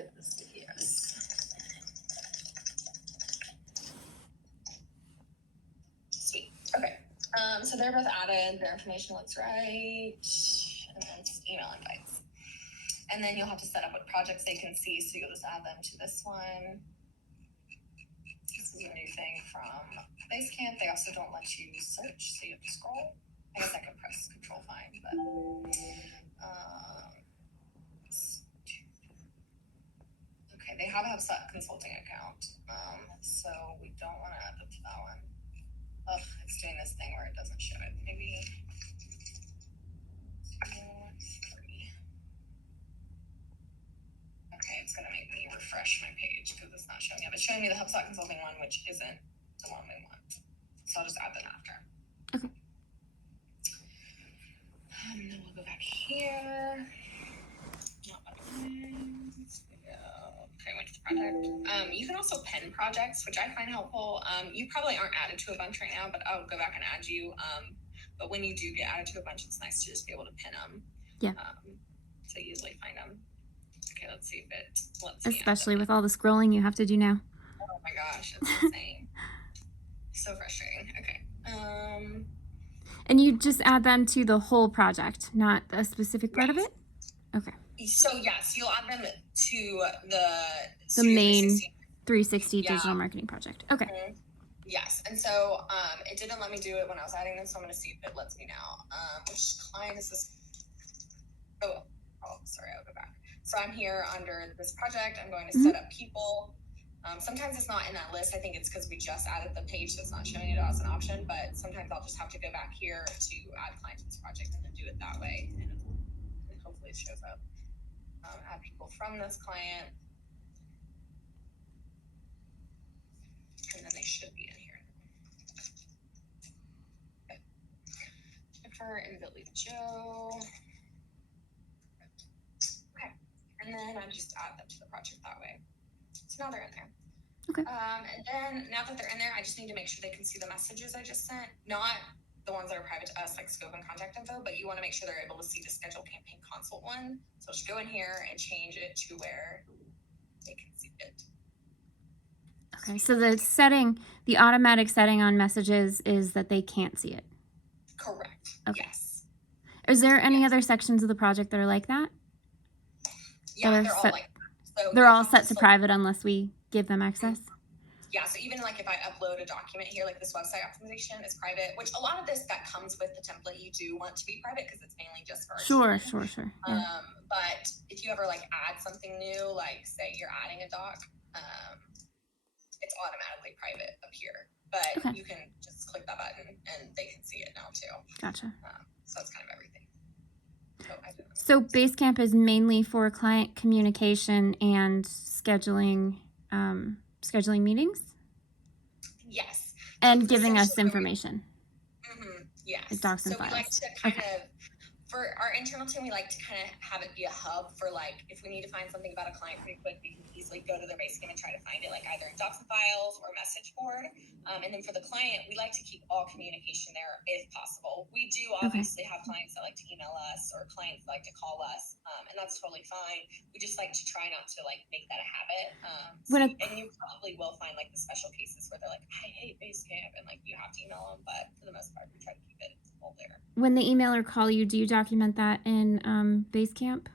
get this to yes. Sweet. Okay. So they're both added. Their information looks right. And then email invites. And then you'll have to set up what projects they can see. So you'll just add them to this one. This is a new thing from Basecamp. They also don't let you search, so you have to scroll. I guess I could press Control Find, but okay, they have a HubSpot consulting account, so we don't want to add them to that one. Ugh, it's doing this thing where it doesn't show it. Maybe 2, 3. Okay, it's gonna make me refresh my page because it's not showing up. It's showing me the HubSpot consulting one, which isn't the one we want. So I'll just add that after. Okay. And then we'll go back here. Not buttons. Okay, went to the project. You can also pin projects, which I find helpful. You probably aren't added to a bunch right now, but I'll go back and add you. But when you do get added to a bunch, it's nice to just be able to pin them. Yeah. So you usually find them. Okay, let's see if it lets me. Especially with all the scrolling you have to do now. Oh my gosh, it's insane. So frustrating. Okay. And you just add them to the whole project, not a specific part of it? Okay. So yes, you'll add them to the main 360. 360 digital marketing project. Okay. Mm-hmm. Yes, and so it didn't let me do it when I was adding them, so I'm going to see if it lets me now. Which client is this? Oh, sorry, I'll go back. So I'm here under this project. I'm going to set up people. Sometimes it's not in that list. I think it's because we just added the page, so it's not showing it as an option. But sometimes I'll just have to go back here to add clients to this project and then do it that way. And hopefully it shows up. Add people from this client. And then they should be in here. Okay. Jennifer and Billy Joe. Okay. And then I just add them to the project that way. So now they're in there. Okay. And then now that they're in there, I just need to make sure they can see the messages I just sent. Not the ones that are private to us, like scope and contact info, but you want to make sure they're able to see the schedule campaign consult one. So just go in here and change it to where they can see it. Okay, so the automatic setting on messages is that they can't see it. Correct. Okay. Yes. Is there any other sections of the project that are like that? Yeah, they're all like that. So they're all set to private unless we give them access? Yeah, so even like if I upload a document here, like this website optimization is private, which a lot of this that comes with the template you do want to be private because it's mainly just for our Sure. Yeah. But if you ever like add something new, like say you're adding a doc, it's automatically private up here. But you can just click that button and they can see it now too. Gotcha. So that's kind of everything. So Basecamp is mainly for client communication and scheduling meetings? Yes. And giving us information. Yes. Like docs and files. We like to kind of, for our internal team, we like to kind of have it be a hub for like, if we need to find something about a client pretty quick, we can easily go to their Basecamp and try to find it like either in docs and files or message board. And then for the client, we like to keep all communication there if possible. We do obviously have clients that like to email us or clients that like to call us, and that's totally fine. We just like to try not to like make that a habit. And you probably will find like the special cases where they're like, I hate Basecamp, and like you have to email them, but for the most part, we try to keep it all there. When they email or call you, do you document that in Basecamp?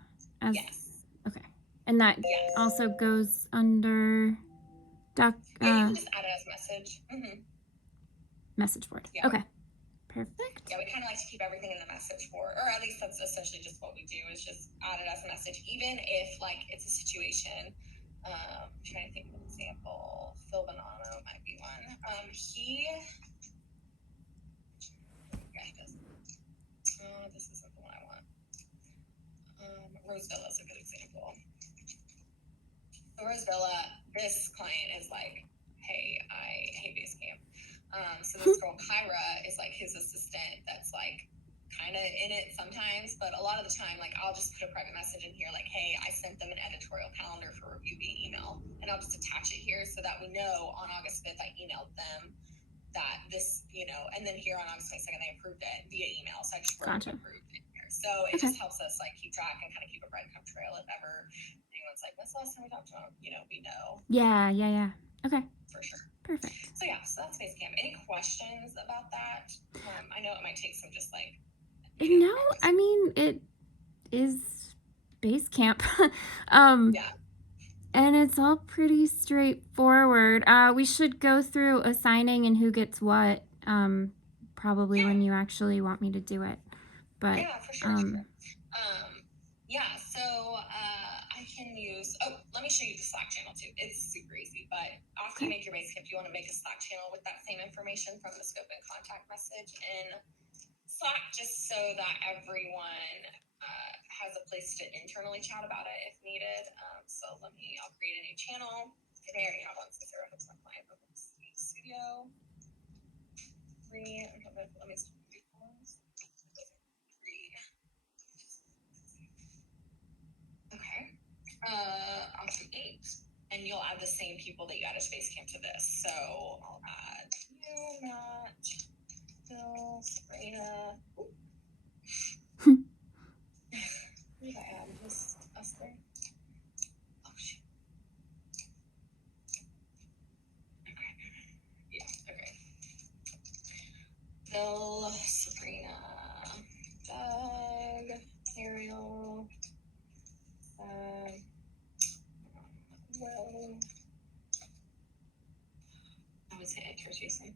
Yes. Okay. And that also goes under you can just add it as message. Message board. Yeah. Okay. Perfect. Yeah, we kind of like to keep everything in the message board, or at least that's essentially just what we do is just add it as a message, even if like it's a situation. I'm trying to think of an example. Phil Bonanno might be one. This isn't the one I want. Rosevilla is a good example. So Rosevilla, this client is like, hey, I hate Basecamp. So this girl, Kyra, is like his assistant that's like kind of in it sometimes, but a lot of the time, like I'll just put a private message in here like, hey, I sent them an editorial calendar for review via email, and I'll just attach it here so that we know on August 5th I emailed them that this, and then here on August 22nd they approved it via email, so I just wrote approved in here. So it just helps us like keep track and kind of keep a breadcrumb trail if ever anyone everyone's like, "That's the last time we talked to him." We know Yeah. Okay, for sure. perfect. So yeah, so that's Basecamp. Any questions about that? I know it might take some just like. No, I mean, it is Basecamp. Yeah. And it's all pretty straightforward. We should go through assigning and who gets what, probably when you actually want me to do it. But yeah, for sure. Yeah, so I can use. Oh, let me show you the Slack channel too. It's super easy. But after you make your Basecamp, you want to make a Slack channel with that same information from the scope and contact message in Slack, just so that everyone has a place to internally chat about it if needed. So I'll create a new channel. I already have one since Sarah has my client. But let's see, Studio 3. Let me see. Okay. I'll create, and you'll add the same people that you added to Basecamp to this. So I'll add you, Matt, Bill, Sabrina. Who did I add? Just us three? Oh, shoot. Okay. Yeah, okay. Bill, Sabrina, Doug, Ariel, Will. I would say Edgar Jason.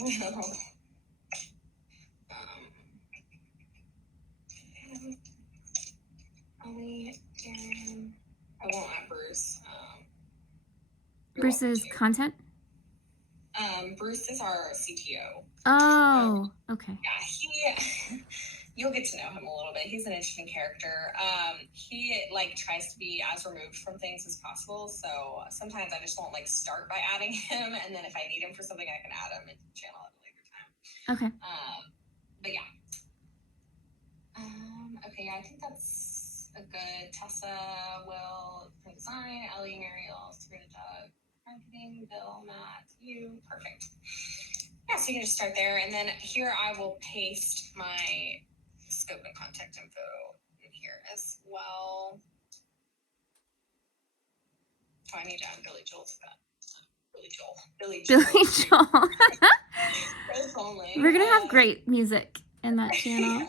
Will. Ellie, Aaron. I won't add Bruce. Bruce's content? Bruce is our CTO. Oh, okay. Yeah, you'll get to know him a little bit. He's an interesting character. He tries to be as removed from things as possible. So sometimes I just won't start by adding him, and then if I need him for something, I can add him into the channel at a later time. Okay. But yeah. Okay, I think that's a good. Tessa, Will, design, Ellie, Mariel, Sabrina, Doug, marketing, Bill, Matt, you. Perfect. Yeah, so you can just start there, and then here I will paste my scope and contact info in here as well. Oh, I need to add Billy Joel to that. Billy Joel. Only. We're gonna have great music in that channel. Yeah,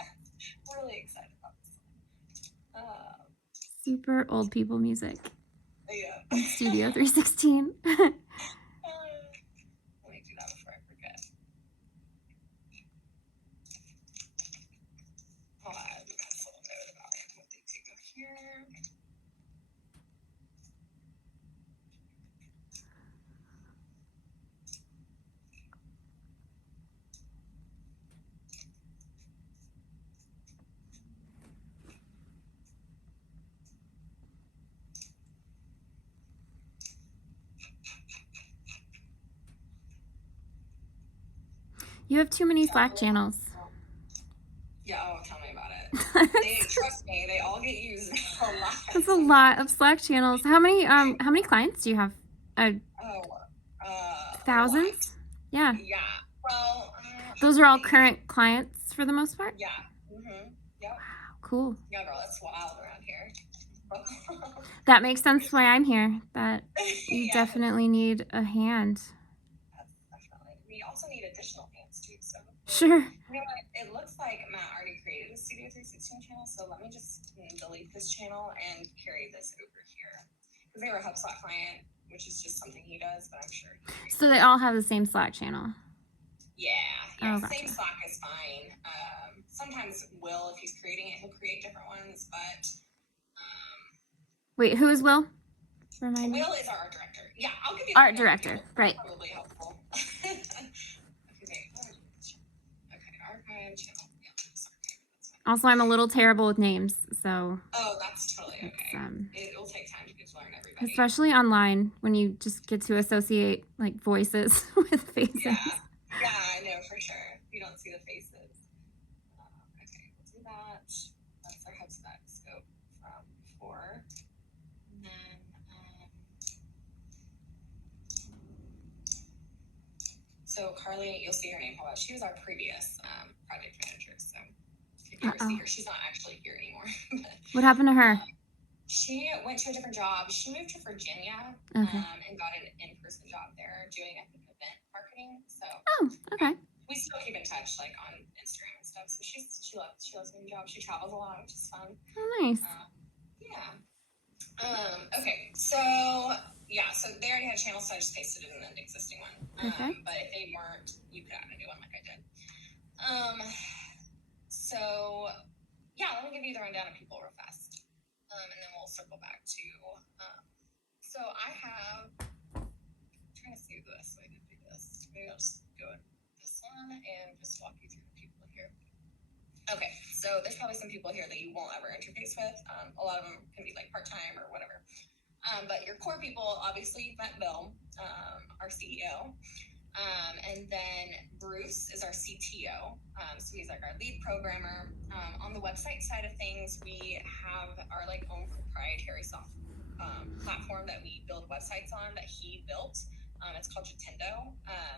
I'm really excited about this. Super old people music. Yeah. In Studio 316. Let me do that before I forget. I'll add a little note about what they do here. You have too many Slack channels. Yeah, tell me about it. Trust me, they all get used a lot. That's a lot of Slack channels. How many clients do you have? Thousands? Yeah. Yeah. Well, those are all current clients for the most part? Yeah. Mm-hmm. Yep. Wow, cool. Yeah, girl, it's wild around here. That makes sense why I'm here. That you definitely need a hand. Definitely. We also need additional hands too. So sure. You know what? It looks like Matt already created a Studio 316 channel, so let me just delete this channel and carry this over here. Because they were a HubSpot client, which is just something he does, but I'm sure. So they all have the same Slack channel? Yeah. Oh, gotcha. Same Slack is fine. Sometimes Will, if he's creating it, he'll create different ones, but. Wait, who is Will? Remind me. Will is our art director. Yeah, I'll give you art director, right. Probably helpful. Okay, archive channel. Yeah, also, I'm a little terrible with names, so. Oh, that's totally okay. It will take time to get to learn everybody. Especially online, when you just get to associate voices with faces. Yeah, I know for sure. You don't see the faces. Okay, we'll do that. That's our HubSpot scope from before. And then, so Carly, you'll see her name pop up. She was our previous project manager. So if you ever see her, she's not actually here anymore. What happened to her? She went to a different job. She moved to Virginia Okay. and got an in-person job there doing, I think, event marketing. So Oh, okay. we still keep in touch, like on Instagram and stuff. So she loves her new job. She travels a lot, which is fun. Oh, nice. Yeah. Okay. So yeah. So they already had a channel, so I just pasted it in an existing one. Perfect. But if they weren't, you could add a new one like I did. So yeah, let me give you the rundown of people real fast. And then we'll circle back to. So I have. I'm trying to see the best way to do this. Maybe I'll just go with this one and just walk you through the people here. Okay, so there's probably some people here that you won't ever interface with. A lot of them can be like part-time or whatever. But your core people, obviously, you've met Bill, our CEO. And then Bruce is our CTO. So he's like our lead programmer. On the website side of things, we have our like own proprietary software platform that we build websites on that he built. It's called Jatendo.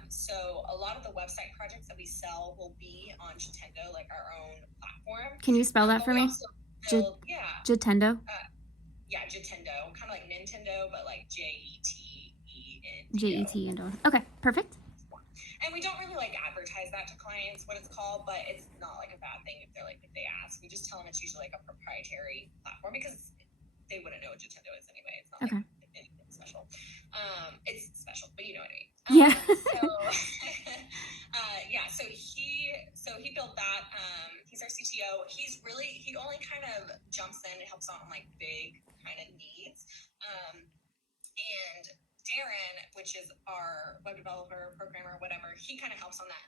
So a lot of the website projects that we sell will be on Jatendo, like our own platform. Can you spell that for me? Build, Jatendo? Yeah, Jatendo. Kind of like Nintendo, but like Jetendo. Jetendo. Okay, perfect. And we don't really like advertise that to clients what it's called, but it's not like a bad thing if they ask. We just tell them it's usually like a proprietary platform because they wouldn't know what Jatendo is anyway. It's not Okay. like anything special. It's special, but you know what I mean. Yeah. So he built that. He's our CTO. He only kind of jumps in and helps out on like big kind of needs. And Darren, which is our web developer, programmer, whatever, he kind of helps on that,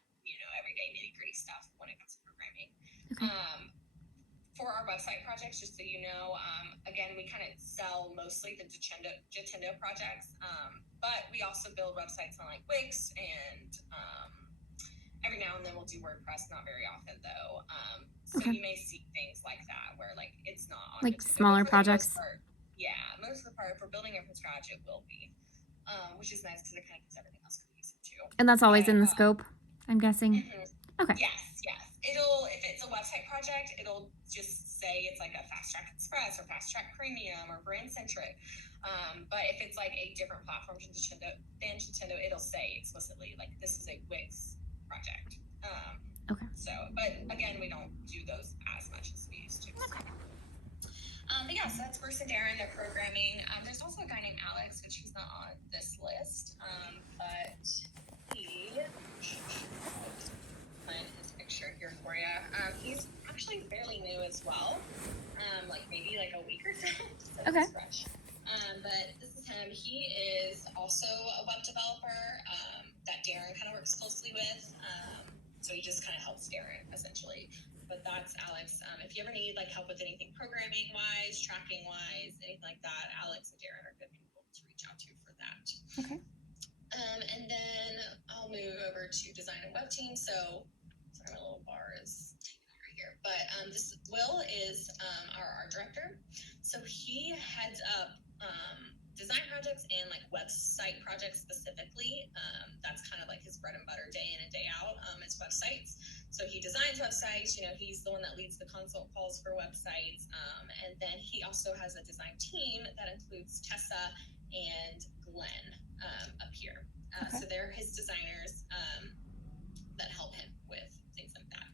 everyday nitty gritty stuff when it comes to programming. Okay. For our website projects, just so you know, again, we kind of sell mostly the Jatendo projects, but we also build websites on like Wix and every now and then we'll do WordPress, not very often though. So you may see things like that where like it's not on like Jatendo, smaller projects. Most of the part, if we're building it from scratch, it will be, which is nice because it kind of keeps everything else cohesive too. And that's always in the scope, I'm guessing. Mm-hmm. Okay. Yes. If it's a website project, it'll just say it's like a Fast Track Express or Fast Track Premium or Brand Centric. But if it's like a different platform than Jatendo, it'll say explicitly like this is a Wix project. Okay. So, but again, we don't do those as much as we used to. Okay. But yeah, so that's Bruce and Darren. They're programming. There's also a guy named Alex, which he's not on this list, but he. Find his picture here for you. He's actually fairly new as well, like maybe like a week or so. So okay. It's fresh. But this is him. He is also a web developer that Darren kind of works closely with. So he just kind of helps Darren essentially. But that's Alex. If you ever need like help with anything programming wise, tracking wise, anything like that, Alex and Darren are good people to reach out to for that. Okay. And then I'll move over to design and web team. So sorry, my little bar is taken over here. But this Will is our art director. So he heads up design projects and like website projects specifically. That's kind of like his bread and butter day in and day out is websites. So he designs websites, he's the one that leads the consult calls for websites. And then he also has a design team that includes Tessa and Glenn up here. Okay. So they're his designers that help him with things like that.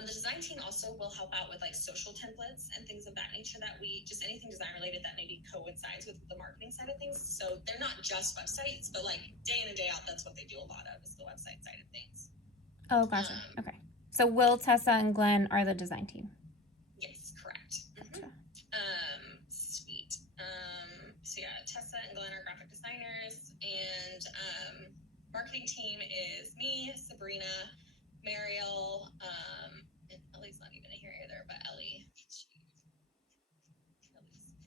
The design team also will help out with like social templates and things of that nature that just anything design related that maybe coincides with the marketing side of things. So they're not just websites, but like day in and day out, that's what they do a lot of is the website side of things. Oh, gotcha. Okay. So Will, Tessa, and Glenn are the design team. Yes, correct. Gotcha. Sweet. So yeah, Tessa and Glenn are graphic designers, and marketing team is me, Sabrina, Mariel, and Ellie's not even here either, but Ellie's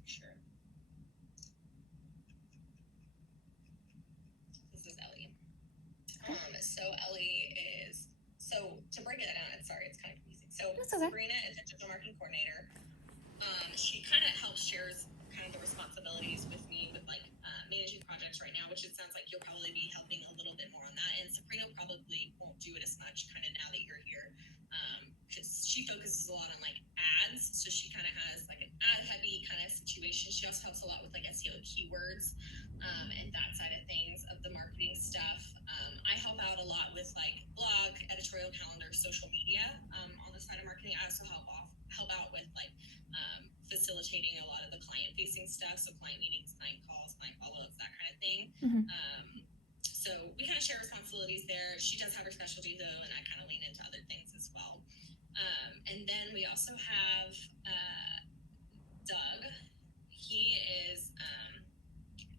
picture. This is Ellie. So Ellie is, to break it down, it's kind of confusing. So Sabrina is a digital marketing coordinator. She kind of shares kind of the responsibilities with me with like managing projects right now, which it sounds like you'll probably be helping a little bit more on that. And Sabrina probably won't do it as much kind of now that you're here, because she focuses a lot on like ads. So she kind of has like an ad heavy kind of situation. She also lot with like SEO keywords and that side of things of the marketing stuff. I help out a lot with like blog, editorial calendar, social media on the side of marketing. I also help out with like facilitating a lot of the client facing stuff, so client meetings, client calls, client follow-ups, that kind of thing. So we kind of share responsibilities there. She does have her specialty though, and I kind of lean into other things as well. And then we also have Doug. He is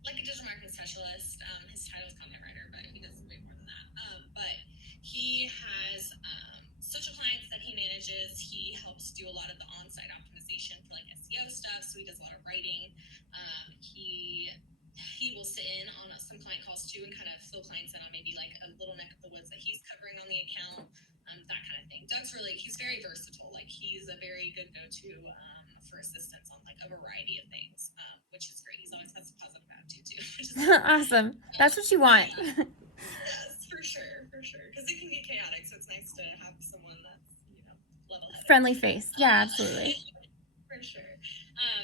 like a digital marketing specialist. His title is content writer, but he does way more than that. But he has social clients that he manages. He helps do a lot of the on-site optimization for like SEO stuff. So he does a lot of writing. He will sit in on some client calls too and kind of fill clients in on maybe like a little neck of the woods that he's covering on the account, that kind of thing. He's very versatile. Like he's a very good go-to for assistance on like a variety of things, which is great. He's always has a positive attitude too. Awesome. That's what you want. Yes, for sure. Because it can be chaotic, so it's nice to have someone that's level-headed. Friendly face. Yeah, absolutely. For sure.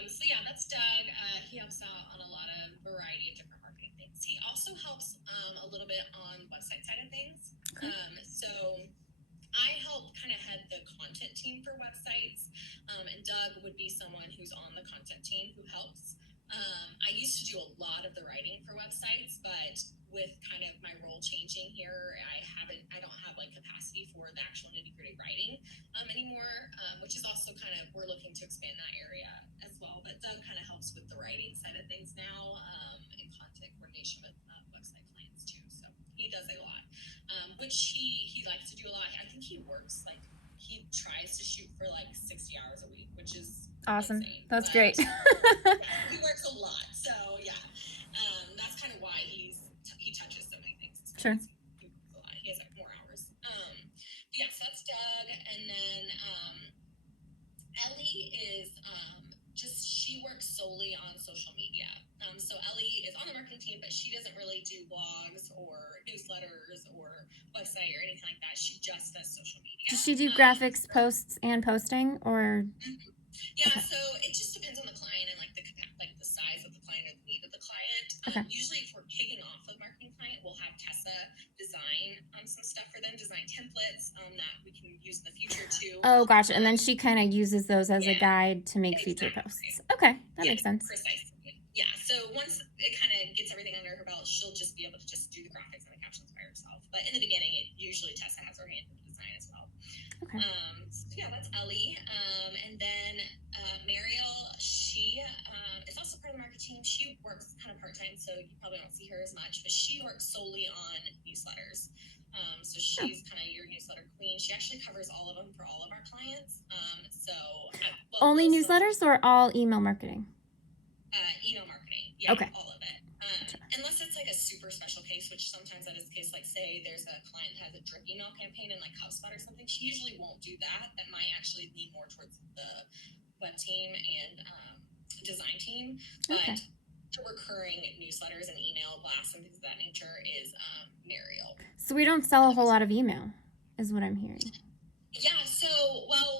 So yeah, that's Doug. He helps out on a lot of variety of different marketing things. He also helps a little bit on website side of things. Okay. So I help kind of head the content team for websites, and Doug would be someone who's on the content team who helps. I used to do a lot of the writing for websites, but with kind of my role changing here, I don't have like capacity for the actual nitty-gritty writing anymore, which is also kind of, we're looking to expand that area as well. But Doug kind of helps with the writing side of things now, and content coordination with website clients too. So he does a lot, which he likes to do a lot. I think he works like, he tries to shoot for like 60 hours a week, which is awesome. insane. That's But great. yeah, he works a lot. So yeah, that's kind of why he touches so many things. Sure. He works a lot. He has like more hours. Yeah, so that's Doug. And then Ellie is she works solely on social media. So Ellie is on the marketing team, but she doesn't really do blogs or newsletters or website or anything like that. She just does social media. Does she do graphics, posts, and posting, or? Yeah, Okay. so it just depends on the client and like the size of the client or the need of the client. Okay. Usually, if we're kicking off a marketing client, we'll have Tessa design some stuff for them, design templates that we can use in the future too. Oh, gotcha. And then she kind of uses those as a guide to make future Exactly. posts. Okay, that makes sense. Precisely. Yeah. So once it kind of gets everything under her belt, she'll just be able to just do the graphics and the captions by herself. But in the beginning, usually Tessa has her hand in the design as well. Okay. So yeah, that's Ellie. And then Mariel, she is also part of the marketing team. She works kind of part-time, so you probably don't see her as much, but she works solely on newsletters. So she's kind of your newsletter queen. She actually covers all of them for all of our clients. Only newsletters or all email marketing? Email marketing. Yeah, okay. All of it. Unless it's like a super special case, which sometimes that is the case. Like say there's a client that has a drip email campaign in like HubSpot or something. She usually won't do that. That might actually lean more towards the web team and design team. But the recurring newsletters and email blasts and things of that nature is Mariel. So we don't sell a whole lot of email, is what I'm hearing. Yeah. So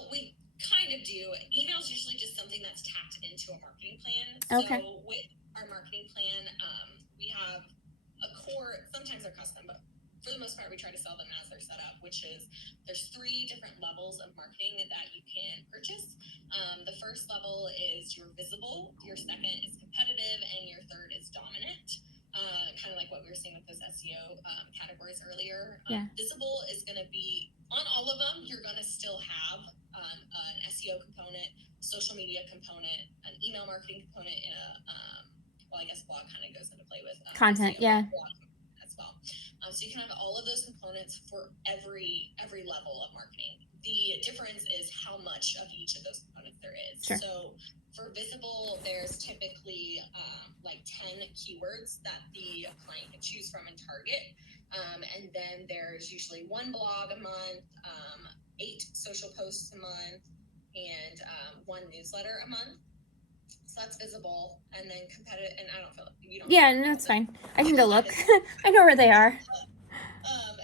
we kind of do. Email is usually just something that's tapped into a marketing plan. Okay. So with our marketing plan, we have a core, sometimes they're custom, but for the most part, we try to sell them as they're set up, which is there's 3 different levels of marketing that you can purchase. The first level is your visible, your second is competitive, and your third is dominant. Kind of like what we were seeing with those SEO categories earlier. Visible is going to be on all of them. You're going to still have an SEO component, social media component, an email marketing component, and I guess blog kind of goes into play with content, SEO, yeah, as well. So you can have all of those components for every level of marketing. The difference is how much of each of those components there is. Sure. So for visible, there's typically like 10 keywords that the client can choose from and target. And then there's usually 1 blog a month, 8 social posts a month, and 1 newsletter a month. So that's visible. And then competitive, and I don't feel you don't. Yeah, no, it's fine. I can go look. I know where they are.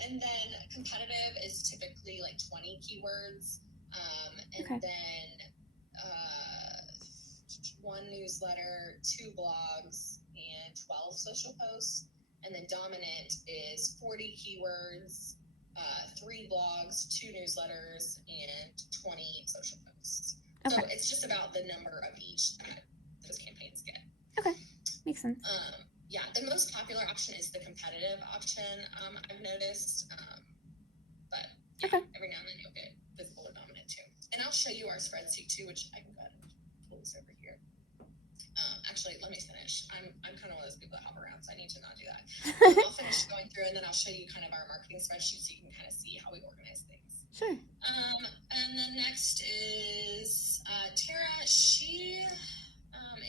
And then competitive is typically like 20 keywords. And then 1 newsletter, 2 2 blogs and 12 social posts. And then dominant is 40 keywords, 3 blogs, 2 newsletters, and 20 social posts. Okay. So it's just about the number of each that those campaigns get. Okay, makes sense. Yeah, the most popular option is the competitive option, I've noticed. But yeah, Okay. every now and then you'll get visible or dominant too. And I'll show you our spreadsheet too, which I can go ahead and pull this over here. Actually, let me finish. I'm kind of one of those people that hop around, so I need to not do that. I'll finish going through, and then I'll show you kind of our marketing spreadsheet so you can kind of see how we organize things. Sure. And then next is Tara. She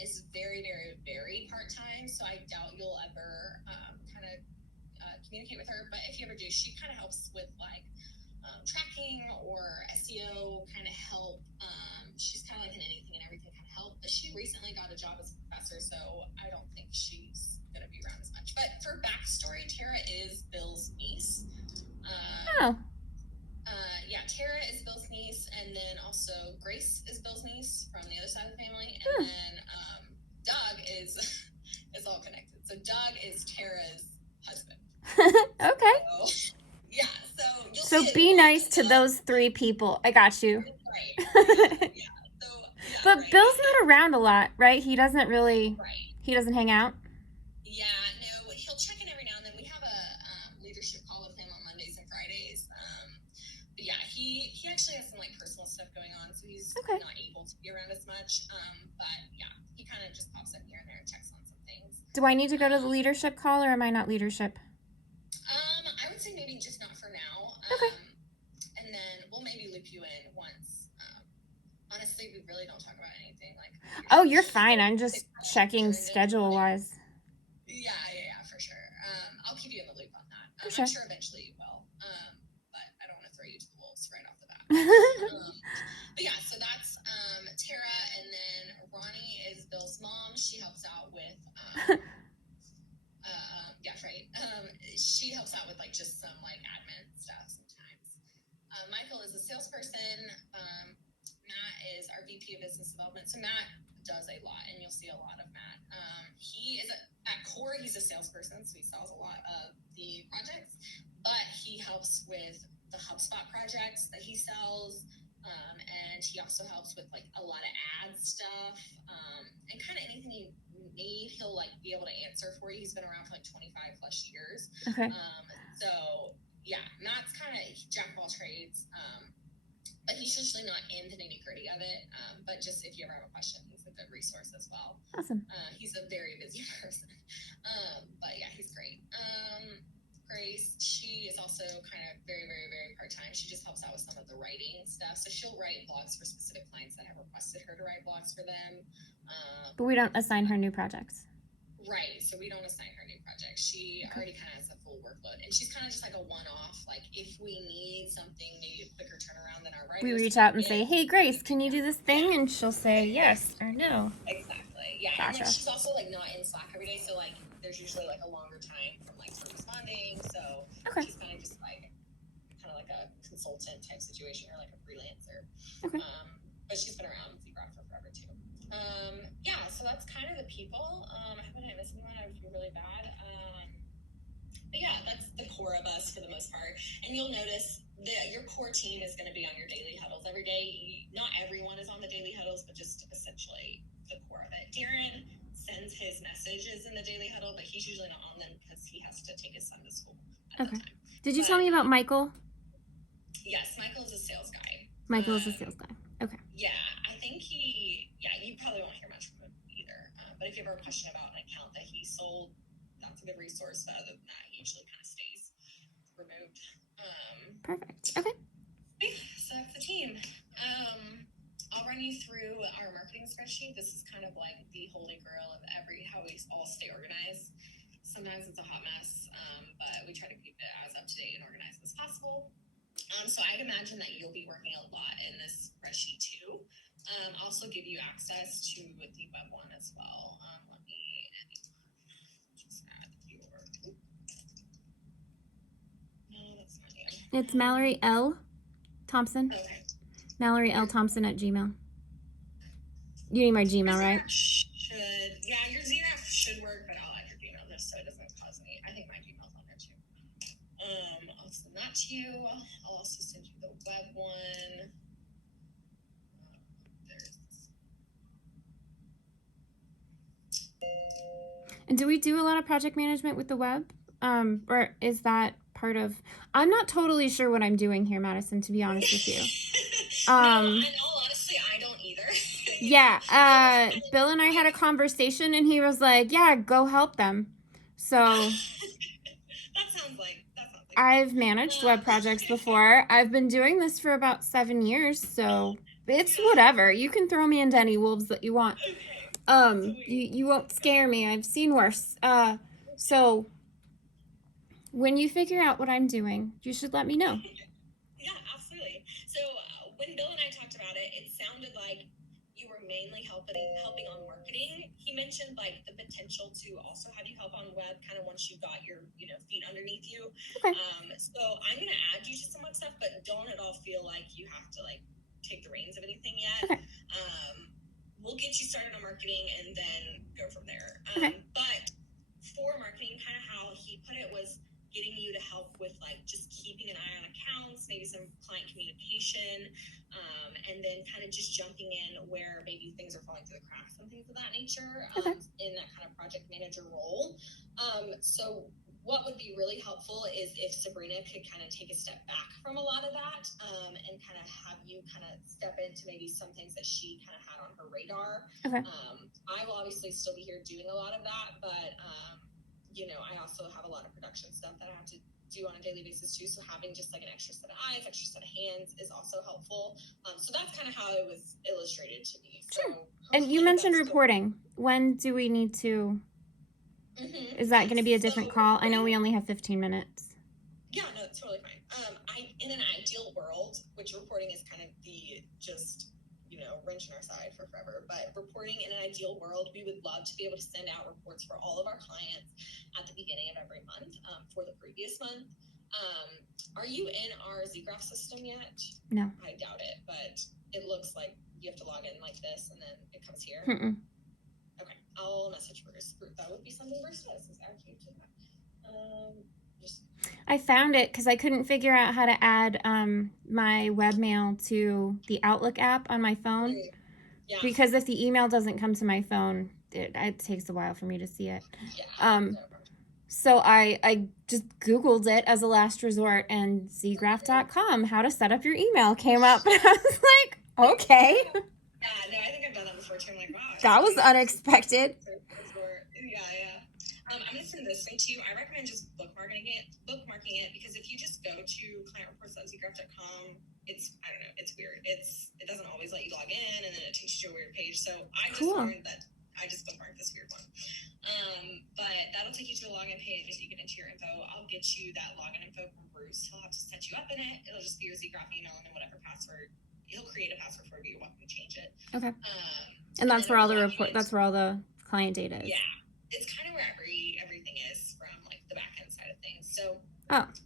is very, very, very part-time, so I doubt you'll ever kind of communicate with her. But if you ever do, she kind of helps with like tracking or SEO kind of help. She's kind of like an anything and everything kind of help. But she recently got a job as a professor, so I don't think she's going to be around as much. But for backstory, Tara is Bill's niece. Yeah, Tara is Bill's niece, and then also Grace is Bill's niece from the other side of the family, and then Doug is all connected. So Doug is Tara's husband. Okay. So, yeah, so you'll So see be nice to those 3 people. I got you. Right. Yeah. So, yeah, But right. Bill's not around a lot, right? He doesn't really. Right. He doesn't hang out. Yeah, no, he'll check in every now and then. We have a leadership call with him on Mondays and Fridays. But yeah, he actually has some like personal stuff going on, so he's Okay. not able to be around as much. But yeah, he kind of just pops in here and there and checks on some things. Do I need to go to the leadership call, or am I not leadership? I would say maybe just not for now. Okay. And then we'll maybe loop you in once. Honestly, we really don't talk about anything like. Oh, you're fine. I'm just checking schedule-wise. Yeah, for sure. I'll keep you in the loop on that. For sure. I'm sure eventually you will. But I don't want to throw you to the wolves right off the bat. But yeah, so that's Tara, and then Ronnie is Bill's mom. She helps out with yeah, right. She helps out with like just some like admin stuff sometimes. Michael is a salesperson. Matt is our VP of business development. So Matt does a lot, and you'll see a lot of Matt. He is at core, he's a salesperson, so he sells a lot of the projects, but he helps with the HubSpot projects that he sells. And he also helps with like a lot of ad stuff, and kind of anything you need, he'll like be able to answer for you. He's been around for like 25 plus years. Okay. So yeah, Matt's kind of jack of all trades, but he's usually not in the nitty gritty of it. But just if you ever have a question, he's a good resource as well. Awesome. He's a very busy person, but yeah, he's great. Grace, she is also kind of very, very, very part-time. She just helps out with some of the writing stuff. So she'll write blogs for specific clients that have requested her to write blogs for them. But we don't assign her new projects. Right. So we don't assign her new projects. She already kind of has a full workload. And she's kind of just like a one-off. Like if we need something, maybe a quicker turnaround than our writers. We reach out and say, hey, Grace, can you do this thing? And she'll say yes or no. Exactly. Yeah. Gotcha. And like, she's also like not in Slack every day. So like there's usually like a longer time from like her responding. So Okay. she's kind of just like a consultant type situation or like a freelancer. Okay. But she's been around Zebra for forever too. Yeah, so that's kind of the people. I hope I didn't miss anyone. I would feel really bad. But yeah, that's the core of us for the most part. And you'll notice that your core team is going to be on your daily huddles every day. Not everyone is on the daily huddles, but just essentially the core of it. Darren sends his messages in the daily huddle, but he's usually not on them because he has to take his son to school at Okay. the time. Did you tell me about Michael? Yes, Michael is a sales guy. Michael is a sales guy. Okay. Yeah, I think you probably won't hear much from him either. But if you have a question about an account that he sold, that's a good resource. But other than that, he usually kind of stays removed. Perfect. Okay. So that's the team. I'll run you through our marketing spreadsheet. This is kind of like the holy grail of how we all stay organized. Sometimes it's a hot mess, but we try to keep it as up to date and organized as possible. So I'd imagine that you'll be working a lot in this spreadsheet too. Also give you access to the web one as well. Let me just add your. No, that's not you. It's Mallory L. Thompson. Okay. Mallory L. Thompson at Gmail. You need my Gmail, right? Yeah, your that to you. I'll also send you the web one. And do we do a lot of project management with the web? Or is that part of, I'm not totally sure what I'm doing here, Madison, to be honest with you. No, in all honesty, I don't either. Yeah, Bill and I had a conversation and he was like, yeah, go help them. So that sounds like I've managed web projects before. I've been doing this for about 7 years, so it's whatever. You can throw me into any wolves that you want. You won't scare me. I've seen worse. So when you figure out what I'm doing, you should let me know. Yeah, absolutely. So when Bill and I talked about it, it sounded like you were mainly helping on marketing. He mentioned like the potential to also have you help on web kind of once you've got your feet underneath you. Okay. So I'm gonna add you to some web stuff, but don't at all feel like you have to like take the reins of anything yet. Okay. We'll get you started on marketing and then go from there. Okay. But for marketing, kind of how he put it was getting you to help with like just keeping an eye on accounts, maybe some client communication, and then kind of just jumping in where maybe things are falling through the cracks and things of that nature, in that kind of project manager role. So what would be really helpful is if Sabrina could kind of take a step back from a lot of that, and kind of have you kind of step into maybe some things that she kind of had on her radar. Okay. I will obviously still be here doing a lot of that, but I also have a lot of production stuff that I have to do on a daily basis too. So having just like an extra set of eyes, extra set of hands is also helpful. So that's kind of how it was illustrated to me. Sure. So and you mentioned reporting. When do we need to? Mm-hmm. Is that going to be a different call? I know we only have 15 minutes. Yeah, no, that's totally fine. In an ideal world, which reporting is kind of the just wrench in our side for forever, but reporting in an ideal world, we would love to be able to send out reports for all of our clients at the beginning of every month, for the previous month. Are you in our zGraph system yet? No. I doubt it, but it looks like you have to log in like this and then it comes here. Mm-mm. Okay, I'll message Bruce. That would be something Bruce does, is add you to that. I found it because I couldn't figure out how to add my webmail to the Outlook app on my phone. Yeah. Because if the email doesn't come to my phone, it takes a while for me to see it. Yeah. So I just Googled it as a last resort, and zgraph.com, how to set up your email, came up. And I was like, okay. Yeah, no, I think I've done that before too. I'm like, wow. That was unexpected. Yeah. I'm going to send this one to you. I recommend just bookmarking it because if you just go to clientreports.zgraph.com, it's weird. It doesn't always let you log in, and then it takes you to a weird page. So I just learned that I just bookmarked this weird one. But that'll take you to a login page as you get into your info. I'll get you that login info from Bruce. He'll have to set you up in it. It'll just be your zGraph email and then whatever password. He'll create a password for you. You're welcome to change it. Okay. And that's where all the that's where all the client data is. Yeah. It's kind of where everything is from like the back end side of things. So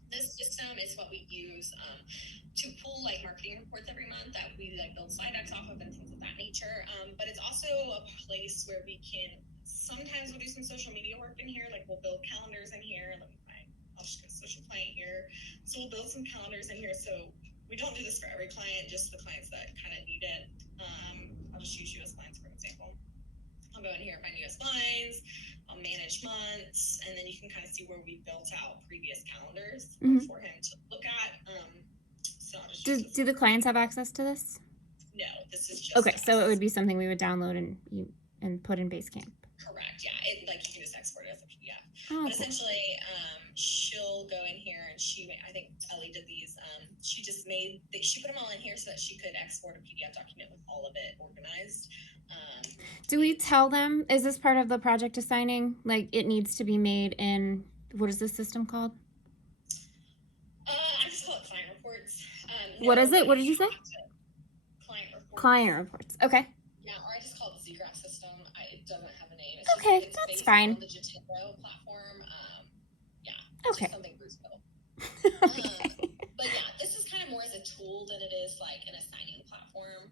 this system is what we use to pull like marketing reports every month that we like build slide decks off of and things of that nature. But it's also a place where we can sometimes we'll do some social media work in here. Like we'll build calendars in here. I'll just go social client here. So we'll build some calendars in here. So we don't do this for every client, just the clients that kind of need it. I'll just use US lines for example. I'll go in here and find US lines. I'll manage months, and then you can kind of see where we built out previous calendars for him to look at. So do the clients have access to this? No, this is just okay. So it would be something we would download and put in Basecamp. Correct. Yeah, you can just export it as a PDF. Oh, but essentially, she'll go in here and I think Ellie did these. She put them all in here so that she could export a PDF document with all of it organized. Do we tell them, is this part of the project assigning? Like it needs to be made in, what is this system called? I just call it client reports. What is it? What did you say? Client reports. Client reports. Okay. Yeah, or I just call it the zGraph system. It doesn't have a name. It's that's fine. On the Jotendo platform. Okay. Just something Bruce built. Okay. But yeah, this is kind of more as a tool than it is like an assigning platform.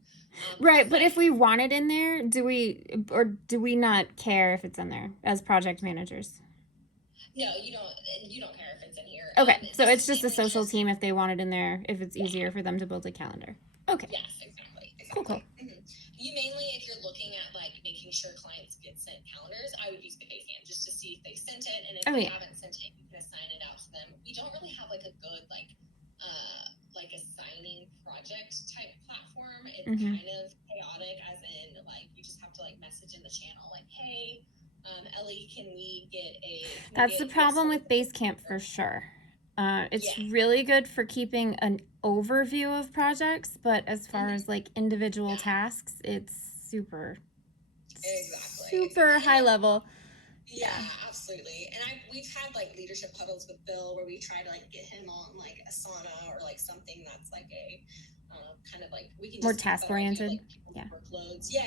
Right, but if we want it in there, do we not care if it's in there as project managers? No, you don't care if it's in here. Okay, so This it's is just a mainly social just team if they want it in there, if it's yeah. easier for them to build a calendar. Okay, Yes, exactly. cool. You mainly, if you're looking at like making sure clients get sent calendars, I would use Basecamp just to see if they sent it, and if they haven't sent it, you can assign it out to them. We don't really have like a good like assigning project type platform. It's kind of chaotic, as in like you just have to like message in the channel like, hey, Ellie, can we get a? That's the problem with Basecamp for sure. It's really good for keeping an overview of projects, but as far as like individual tasks, it's super high level. Yeah, absolutely. And we've had like leadership huddles with Bill where we try to like get him on like Asana or like something that's like a kind of like we can more just task oriented. Like, workloads. Yeah.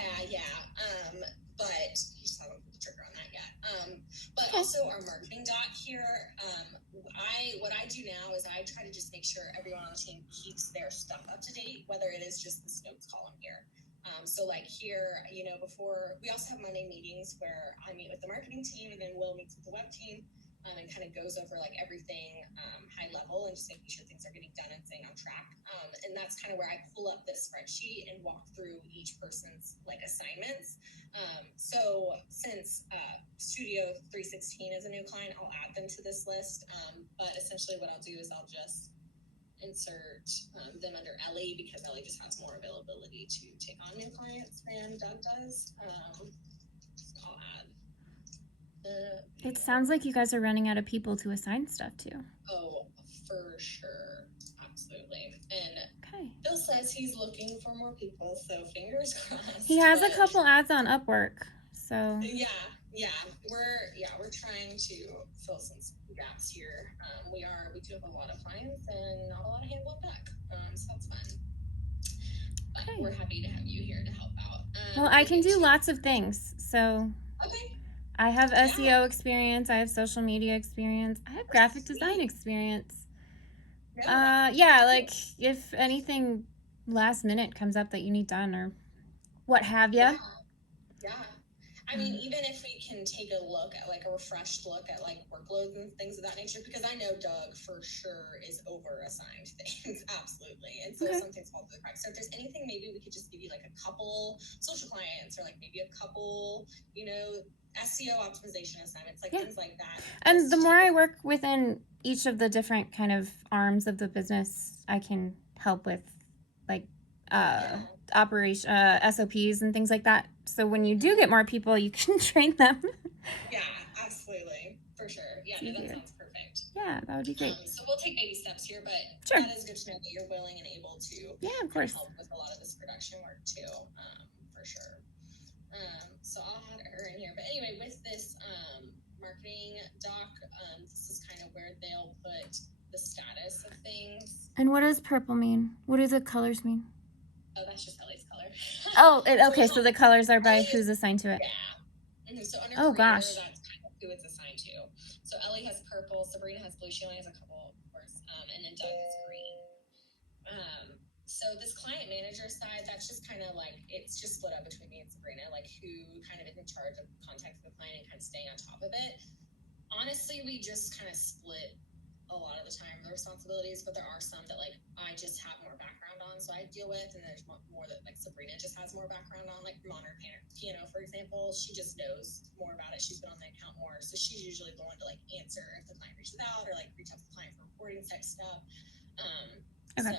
But he just haven't put the trigger on that yet. But also our marketing doc here. What I do now is I try to just make sure everyone on the team keeps their stuff up to date, whether it is just this notes column here. So like here, before we also have Monday meetings where I meet with the marketing team and then Will meets with the web team and kind of goes over like everything high level and just making sure things are getting done and staying on track. And that's kind of where I pull up this spreadsheet and walk through each person's like assignments. So since Studio 316 is a new client, I'll add them to this list. But essentially what I'll do is I'll just insert them under Ellie because Ellie just has more availability to take on new clients than Doug does. So I'll add it sounds like you guys are running out of people to assign stuff to. Oh, for sure. Absolutely. And Bill says he's looking for more people, so fingers crossed. He has a couple ads on Upwork, so yeah. We're trying to fill some gaps here. We do have a lot of clients and not a lot of hands on deck, so that's fun. But we're happy to have you here to help out. Well, I can do lots of things, so I have SEO experience, I have social media experience, I have graphic design experience. Like if anything last minute comes up that you need done or what have you. Yeah. I mean, even if we can take a look at like a refreshed look at like workloads and things of that nature, because I know Doug for sure is over assigned things, absolutely. And so something's fall through the cracks. So if there's anything, maybe we could just give you like a couple social clients or like maybe a couple, SEO optimization assignments, like things like that. And the more I work within each of the different kind of arms of the business, I can help with like operation SOPs and things like that. So when you do get more people, you can train them. Yeah, absolutely. For sure. Yeah, no, that sounds perfect. Yeah, that would be great. So we'll take baby steps here, but that is good to know that you're willing and able to of course. help with a lot of this production work too, for sure. So I'll add her in here. But anyway, with this marketing doc, this is kind of where they'll put the status of things. And what does purple mean? What do the colors mean? Oh, that's just Ellie's color. Okay, so the colors are by who's assigned to it. Yeah. So under creator, that's kind of who it's assigned to. So Ellie has purple, Sabrina has blue, she only has a couple, of course, and then Doug has green. So this client manager side, that's just kind of like, it's just split up between me and Sabrina, like who kind of is in charge of contacting the client and kind of staying on top of it. Honestly, we just kind of split a lot of the time the responsibilities, but there are some that like I just have more background on, so I deal with, and there's more that like Sabrina just has more background on, like modern piano, for example. She just knows more about it. She's been on the account more, so she's usually the one to like answer if the client reaches out or like reach out to the client for reporting type stuff. So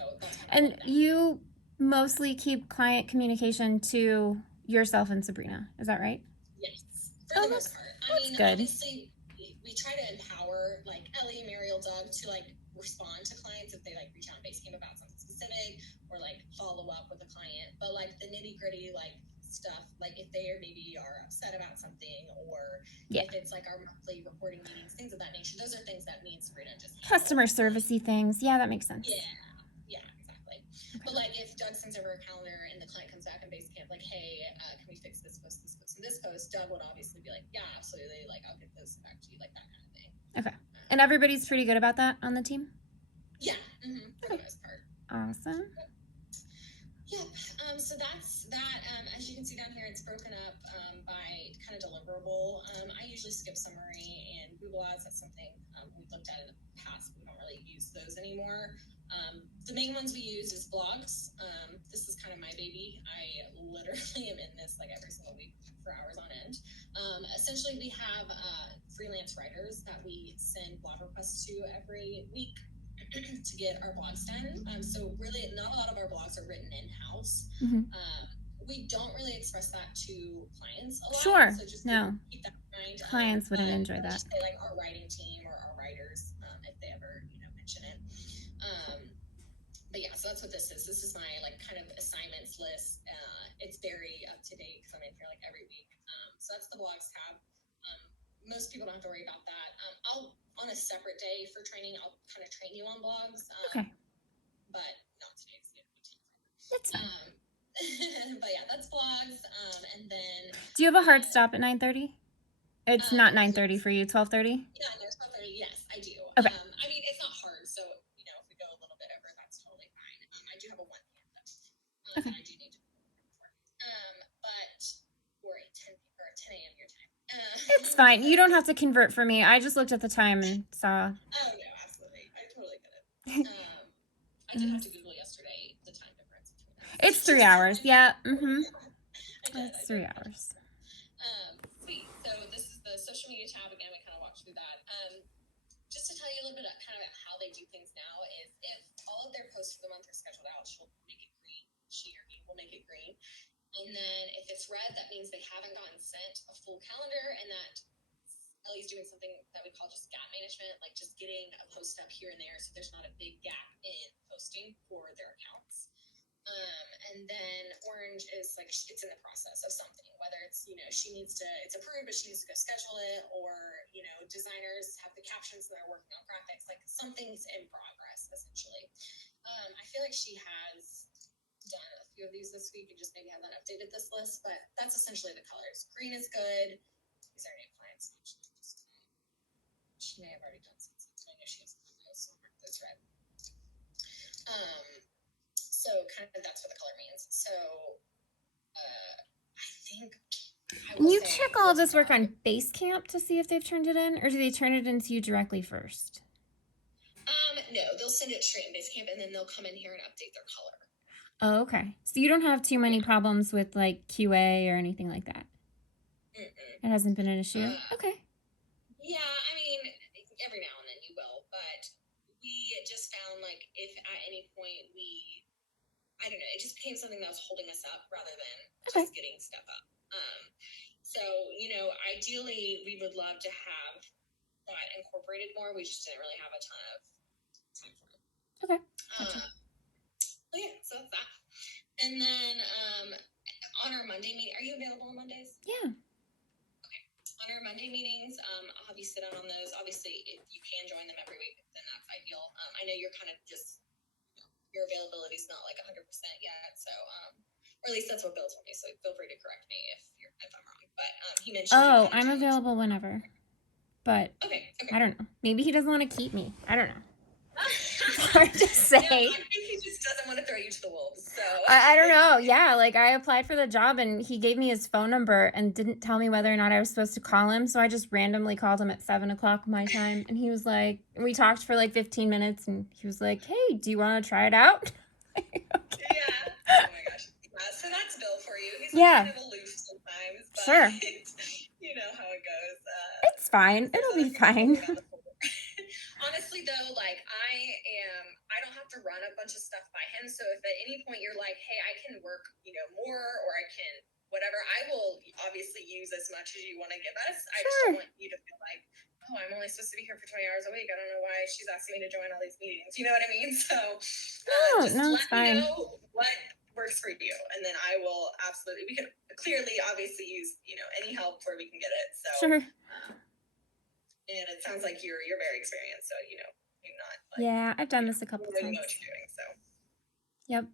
and you mostly keep client communication to yourself and Sabrina, is that right? Yes, for the most part. I mean, good. Obviously, we try to empower like Ellie, Mariel, Doug to like respond to clients if they like reach out on Basecamp about something specific or like follow up with a client. But like the nitty gritty like stuff, like if they are upset about something or if it's like our monthly reporting meetings, things of that nature, those are things that me and Sabrina just customer servicey things. Yeah, that makes sense. Yeah, exactly. But like if Doug sends over a calendar and the client comes back in Basecamp like, hey, can we fix this post, and this post, Doug would obviously be like, yeah, absolutely, like I'll get this back to you, like that kind of thing. Okay. And everybody's pretty good about that on the team? Yeah, for the most part. Awesome. Yep. So that's that. As you can see down here, it's broken up by kind of deliverable. I usually skip summary and move Google Ads. That's something we've looked at in the past. We don't really use those anymore. The main ones we use is blogs. This is kind of my baby. I literally am in this like every single week for hours on end. Essentially, we have freelance writers that we send blog requests to every week to get our blogs done. So really, not a lot of our blogs are written in-house. We don't really express that to clients a lot. Sure. So just No. keep that in mind. Clients wouldn't enjoy that. Just say like our writing team or our writers, if they ever, mention it. But yeah, so that's what this is. This is my like kind of assignments list. It's very up to date because I'm in here like every week. So that's the blogs tab. Most people don't have to worry about that. I'll on a separate day for training, I'll kind of train you on blogs. Okay. But not today. That's fine. But yeah, that's blogs. And then do you have a hard stop at 9:30? It's not 9:30 for you. 12:30. Yeah, no, 12:30. Yes, I do. Okay. I mean, it's not hard, so if we go a little bit over, that's totally fine. I do have a 1 p.m. though. Okay. I do need to. But or a 10 a.m. your time. It's fine. You don't have to convert for me. I just looked at the time and saw. Oh no, absolutely. I totally get it. I did have to Google yesterday the time difference between us. It's 3 hours. Yeah. It's 3 hours. Sweet. So this is the social media tab again. We kind of walked through that. Just to tell you a little bit of kind of how they do things now is if all of their posts for the month are scheduled out, she'll make it green. She or he will make it green. And then if it's red, that means they haven't gotten sent a full calendar, and that Ellie's doing something that we call just gap management, like just getting a post up here and there so there's not a big gap in posting for their accounts. And then orange is like it's in the process of something, whether it's she needs to, it's approved but she needs to go schedule it, or designers have the captions and they're working on graphics, like something's in progress essentially. I feel like she has done a few of these this week and just maybe haven't updated this list, but that's essentially the colors. Green is good. Is there any clients? She may have already done something. I know she has that's red. So kind of that's what the color means. So I think you check all of this work on Basecamp to see if they've turned it in, or do they turn it into you directly first? No, they'll send it straight in Basecamp and then they'll come in here and update their color. Oh, okay. So you don't have too many problems with like QA or anything like that? It hasn't been an issue? Okay. Yeah, I mean, every now and then you will, but we just found like if at any point I don't know, it just became something that was holding us up rather than just getting stuff up. So, ideally we would love to have that incorporated more. We just didn't really have a ton of time for it. Okay. Gotcha. Yeah, so that's that. And then on our Monday meeting, are you available on Mondays? Yeah. Okay. On our Monday meetings, I'll have you sit down on those. Obviously, if you can join them every week, then that's ideal. I know you're kind of just, your availability is not like 100% yet, so, or at least that's what Bill told me, so feel free to correct me if I'm wrong. But he mentioned. Oh, I'm available whenever. But okay. I don't know. Maybe he doesn't want to keep me. I don't know. It's hard to say. Yeah, I think he just doesn't want to throw you to the wolves. So I don't know. Yeah, like I applied for the job and he gave me his phone number and didn't tell me whether or not I was supposed to call him. So I just randomly called him at 7:00 my time, and he was like, we talked for like 15 minutes, and he was like, "Hey, do you want to try it out?" Okay. Yeah. Oh my gosh. So that's Bill for you. He's kind of aloof sometimes. But Sure. You know how it goes. It's fine. It'll be fine. Honestly, though, like I don't have to run a bunch of stuff by him. So if at any point you're like, hey, I can work, more, or I can whatever, I will obviously use as much as you want to give us. I just don't want you to feel like, oh, I'm only supposed to be here for 20 hours a week. I don't know why she's asking me to join all these meetings. You know what I mean? So just let me know what works for you, and then I will absolutely. We can clearly, obviously, use any help where we can get it. So sure. And it sounds like you're very experienced, so you're not. Like, yeah, I've done this a couple times. You know what you're doing, so. Yep.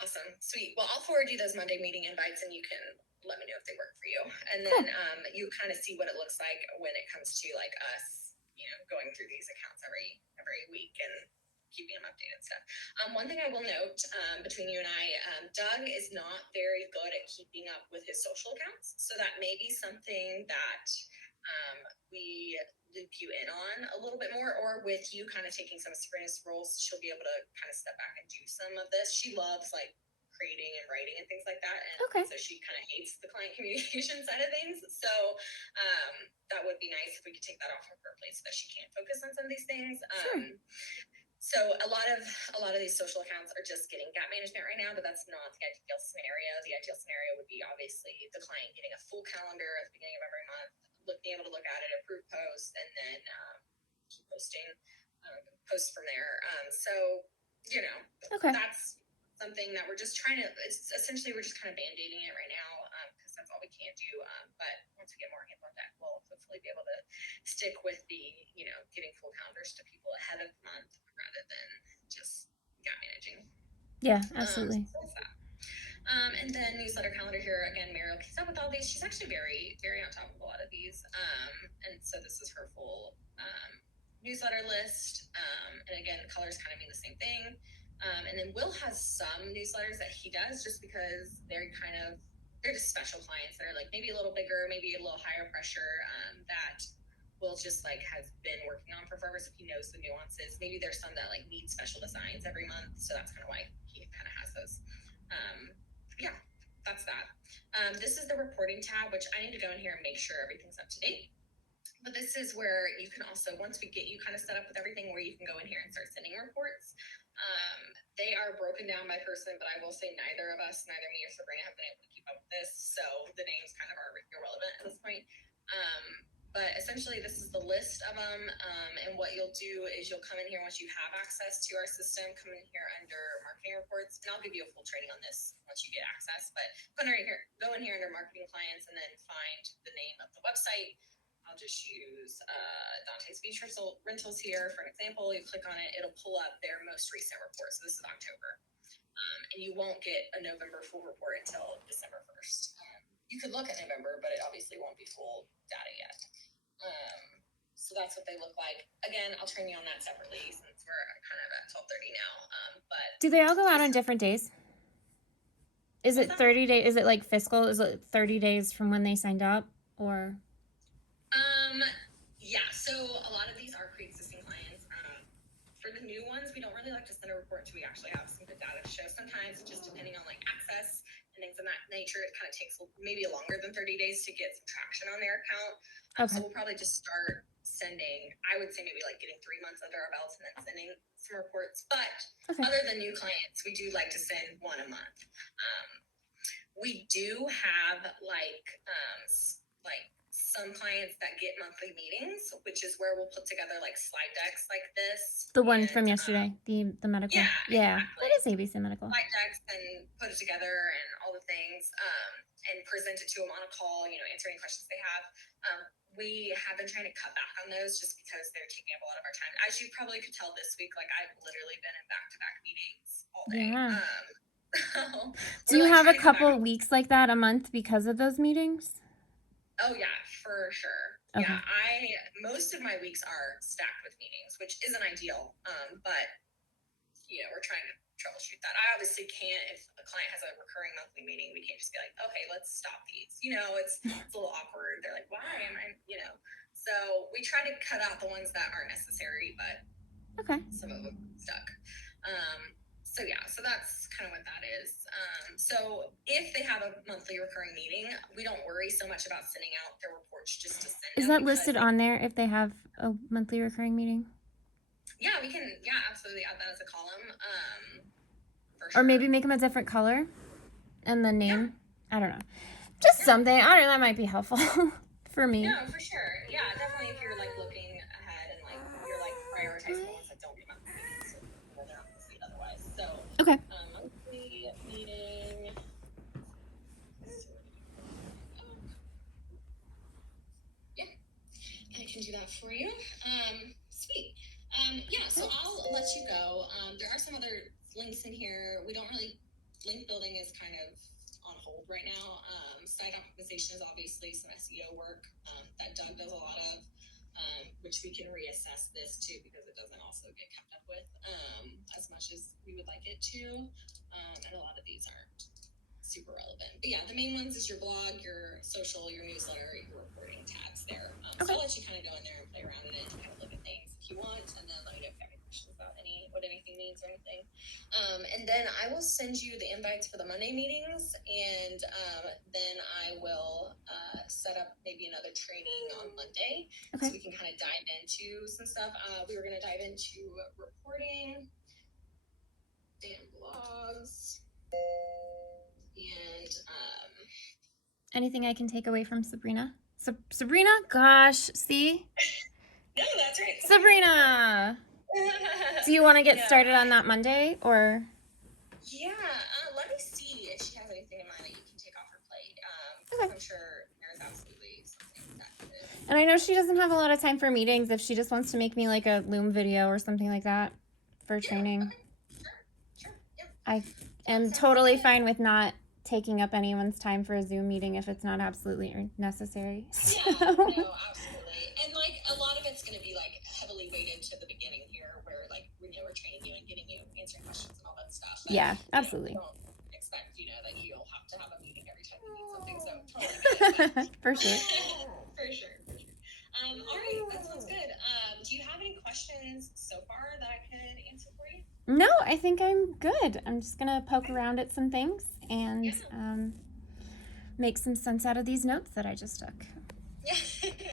Awesome, sweet. Well, I'll forward you those Monday meeting invites, and you can let me know if they work for you. And then you kind of see what it looks like when it comes to like us, going through these accounts every week and keeping them updated and stuff. One thing I will note between you and I, Doug is not very good at keeping up with his social accounts, so that may be something that we loop you in on a little bit more, or with you kind of taking some Sabrina's roles, she'll be able to kind of step back and do some of this. She loves like creating and writing and things like that, and Okay. so she kind of hates the client communication side of things. So that would be nice if we could take that off of her plate so that she can focus on some of these things. Sure. So a lot of these social accounts are just getting gap management right now, but that's not the ideal scenario. The ideal scenario would be obviously the client getting a full calendar at the beginning of every month, being able to look at it, approve posts, and then keep posting posts from there. So Okay. that's something that we're just trying to. It's essentially we're just kind of band-aiding it right now because that's all we can do. But once we get more hands on deck, we'll hopefully be able to stick with the giving full calendars to people ahead of the month rather than just gap managing. Yeah, absolutely. So that's that. And then newsletter calendar here again. Mariel keeps up with all these. She's actually very, very on top of a lot of these. And so this is her full newsletter list. And again, the colors kind of mean the same thing. And then Will has some newsletters that he does just because they're just special clients that are like maybe a little bigger, maybe a little higher pressure, that Will just like has been working on for forever, so he knows the nuances. Maybe there's some that like need special designs every month, so that's kind of why he kind of has those. Yeah, that's that. This is the reporting tab, which I need to go in here and make sure everything's up to date. But this is where you can also, once we get you kind of set up with everything, where you can go in here and start sending reports. They are broken down by person, but I will say neither of us, neither me or Sabrina, have been able to keep up with this, so the names kind of are irrelevant at this point. But essentially, this is the list of them, and what you'll do is you'll come in here once you have access to our system, come in here under marketing reports, and I'll give you a full training on this once you get access, but go in here under marketing clients and then find the name of the website. I'll just use Dante's Beach Rentals here for an example. You click on it, it'll pull up their most recent report. So this is October. And you won't get a November full report until December 1st. You could look at November, but it obviously won't be full data yet. So that's what they look like. Again, I'll train you on that separately since we're kind of at 12:30 now. But Do they all go out on different days? Is it 30 days? Is it like fiscal? Is it 30 days from when they signed up, or? Yeah, so a lot of these are pre-existing clients. For the new ones, we don't really like to send a report until we actually have some good data to show. Sometimes, just depending on like access and things of that nature, it kind of takes maybe longer than 30 days to get some traction on their account. Okay. So we'll probably just start sending, I would say maybe like getting 3 months under our belts and then sending some reports. But other than new clients, we do like to send one a month. We do have like some clients that get monthly meetings, which is where we'll put together like slide decks like this. The one from yesterday, the medical. Yeah, exactly. That is ABC Medical. Slide decks and put it together and all the things, and present it to them on a call. Answer any questions they have. We have been trying to cut back on those just because they're taking up a lot of our time. As you probably could tell this week, like I've literally been in back-to-back meetings all day. Yeah. Do you have a couple weeks like that a month because of those meetings? Oh yeah, for sure. Okay. Yeah, most of my weeks are stacked with meetings, which isn't ideal. But we're trying to troubleshoot that. I obviously can't, if a client has a recurring monthly meeting, we can't just be like, okay, let's stop these. It's a little awkward. They're like, why am I, so we try to cut out the ones that aren't necessary, but some of them stuck. So yeah, so that's kind of what that is. So if they have a monthly recurring meeting, we don't worry so much about sending out their reports just to send. Is that listed on there if they have a monthly recurring meeting? Yeah, we can. Yeah, absolutely add that as a column. For sure. Or maybe make them a different color, and the name. Yeah. I don't know. Just something. I don't know. That might be helpful for me. No, for sure. Yeah, definitely. If you're like looking ahead and like you're like prioritizing the ones that don't get monthly meetings, so they're not going to see it otherwise. So okay. Monthly meeting. Yeah, I can do that for you. Sweet. Yeah, so I'll let you go. There are some other links in here. We don't really, link building is kind of on hold right now. Site optimization is obviously some SEO work that Doug does a lot of, which we can reassess this too because it doesn't also get kept up with as much as we would like it to. And a lot of these aren't super relevant. But yeah, the main ones is your blog, your social, your newsletter, your reporting tabs there. So I'll let you kind of go in there and play needs or anything. And then I will send you the invites for the Monday meetings, and then I will set up maybe another training on Monday, Okay. so we can kind of dive into some stuff. We were going to dive into reporting and blogs, and anything I can take away from Sabrina? Sabrina? Gosh, see? no, that's right. Sabrina! Do you want to get started on that Monday, or? Yeah, let me see if she has anything in mind that you can take off her plate. Okay. I'm sure there's absolutely something that could. And I know she doesn't have a lot of time for meetings. If she just wants to make me like a Loom video or something like that for training, Okay. Sure. Yeah. I am totally fine with not taking up anyone's time for a Zoom meeting if it's not absolutely necessary. Yeah, no, absolutely. And like a lot of it's going to be like heavily weighted to the beginning here, where like we're training you and getting you answering questions and all that stuff. But, Yeah, absolutely. Don't expect that you'll have to have a meeting every time you need something. So totally get it. For sure. For sure. All right, that sounds good. Do you have any questions so far that I could answer for you? No, I think I'm good. I'm just gonna poke around at some things and make some sense out of these notes that I just took. Yeah.